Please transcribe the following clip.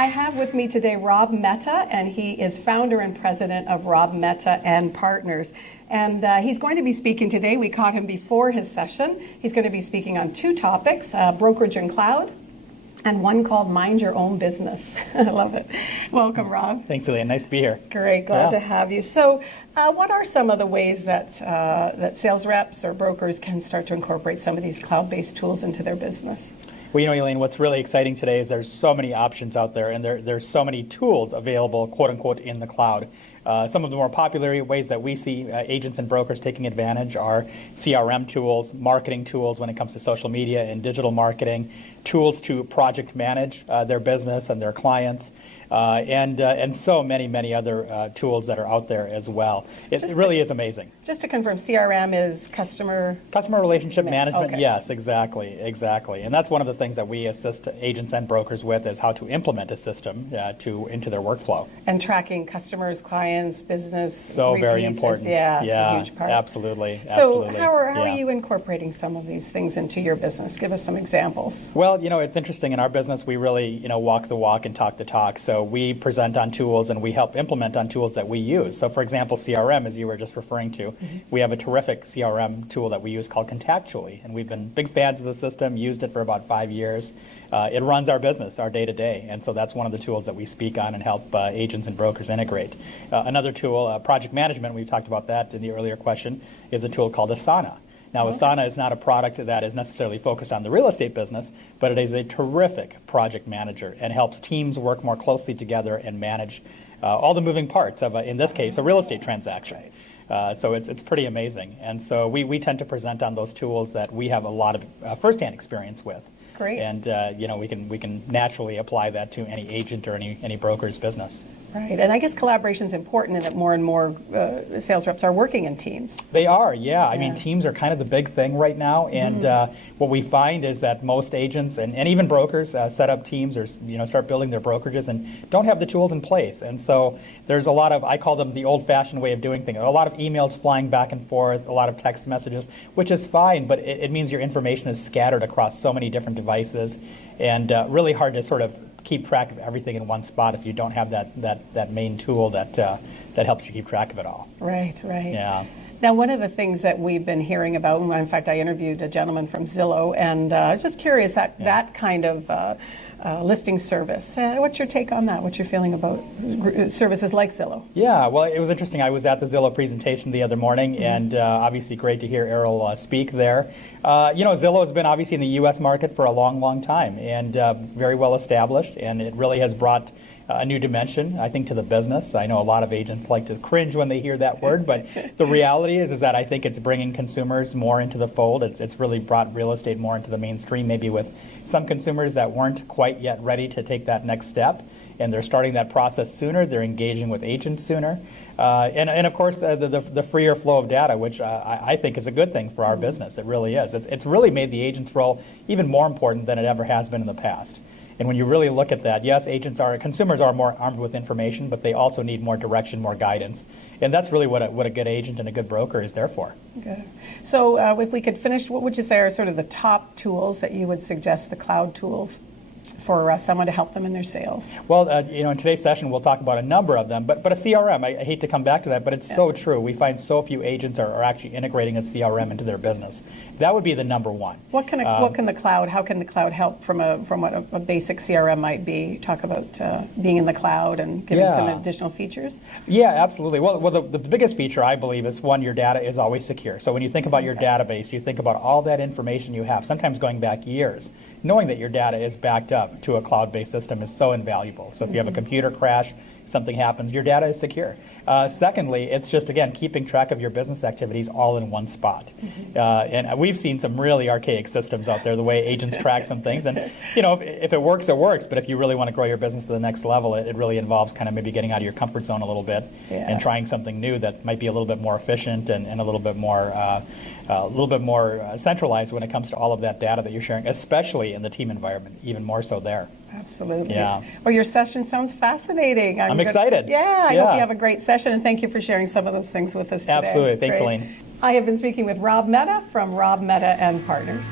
I have with me today Rob Mehta, and he is founder and president of Rob Mehta+Partners. And he's going to be speaking today. We caught him before his session. He's going to be speaking on two topics, brokerage and cloud, and one called Mind Your Own Business. I love it. Welcome, Rob. Thanks, Elaine. Nice to be here. Great. Glad to have you. So what are some of the ways that, that sales reps or brokers can start to incorporate some of these cloud-based tools into their business? Well, Elaine, what's really exciting today is there's so many options out there, and there's so many tools available, quote unquote, in the cloud. Some of the more popular ways that we see agents and brokers taking advantage are CRM tools, marketing tools when it comes to social media and digital marketing, tools to project manage their business and their clients, and so many other tools that are out there as well. It really is amazing. Just to confirm, CRM is customer relationship management. Okay. Yes, exactly. And that's one of the things that we assist agents and brokers with, is how to implement a system into their workflow. And tracking customers, clients, business. So very important. Yeah, it's a huge part. Absolutely. So how are you incorporating some of these things into your business? Give us some examples. Well, it's interesting. In our business, we really walk the walk and talk the talk. So we present on tools and we help implement on tools that we use. So for example, CRM, as you were just referring to, we have a terrific CRM tool that we use called Contactually, and we've been big fans of the system, used it for about 5 years. It runs our business, our day-to-day, and so that's one of the tools that we speak on and help agents and brokers integrate. Another tool, project management, we talked about that in the earlier question, is a tool called Asana. Now, Asana is not a product that is necessarily focused on the real estate business, but it is a terrific project manager and helps teams work more closely together and manage all the moving parts of, in this case, a real estate transaction. So it's pretty amazing. And so we tend to present on those tools that we have a lot of firsthand experience with. Great. And we can naturally apply that to any agent or any broker's business. Right, and I guess collaboration is important in that more and more sales reps are working in teams. They are, yeah. I mean, teams are kind of the big thing right now, and what we find is that most agents and even brokers set up teams or start building their brokerages and don't have the tools in place. And so there's a lot of, I call them the old-fashioned way of doing things. A lot of emails flying back and forth, a lot of text messages, which is fine, but it means your information is scattered across so many different devices, and really hard to sort of keep track of everything in one spot if you don't have that main tool that helps you keep track of it all. Right. Yeah. Now, one of the things that we've been hearing about, in fact, I interviewed a gentleman from Zillow, and I was just curious that kind of listing service. What's your take on that? What's your feeling about services like Zillow? Yeah, well, it was interesting. I was at the Zillow presentation the other morning, and obviously great to hear Errol speak there. Zillow has been obviously in the U.S. market for a long time, and very well established, and it really has brought a new dimension, I think, to the business. I know a lot of agents like to cringe when they hear that word, but the reality is that I think it's bringing consumers more into the fold. It's really brought real estate more into the mainstream, maybe with some consumers that weren't quite yet ready to take that next step, and they're starting that process sooner. They're engaging with agents sooner. And of course, the freer flow of data, which I think is a good thing for our business. It really is. It's really made the agent's role even more important than it ever has been in the past. And when you really look at that, yes, consumers are more armed with information, but they also need more direction, more guidance. And that's really what a good agent and a good broker is there for. Okay. So if we could finish, what would you say are sort of the top tools that you would suggest, the cloud tools, for someone to help them in their sales? Well, in today's session, we'll talk about a number of them, but a CRM, I hate to come back to that, but it's so true. We find so few agents are actually integrating a CRM into their business. That would be the number one. How can the cloud help from what a basic CRM might be? Talk about being in the cloud and giving some additional features? Yeah, absolutely. Well, the biggest feature, I believe, is one, your data is always secure. So when you think about your database, you think about all that information you have, sometimes going back years. Knowing that your data is backed up to a cloud-based system is so invaluable. So if you have a computer crash, something happens, your data is secure. Secondly, it's just, again, keeping track of your business activities all in one spot. And we've seen some really archaic systems out there, the way agents track some things. And, if it works, it works. But if you really want to grow your business to the next level, it really involves kind of maybe getting out of your comfort zone a little bit and trying something new that might be a little bit more efficient and a little bit more centralized when it comes to all of that data that you're sharing, especially in the team environment, even more so there. Absolutely. Yeah. Well, your session sounds fascinating. I'm excited. I hope you have a great session, and thank you for sharing some of those things with us today. Absolutely. Thanks, Elaine. I have been speaking with Rob Mehta from Rob Mehta+Partners.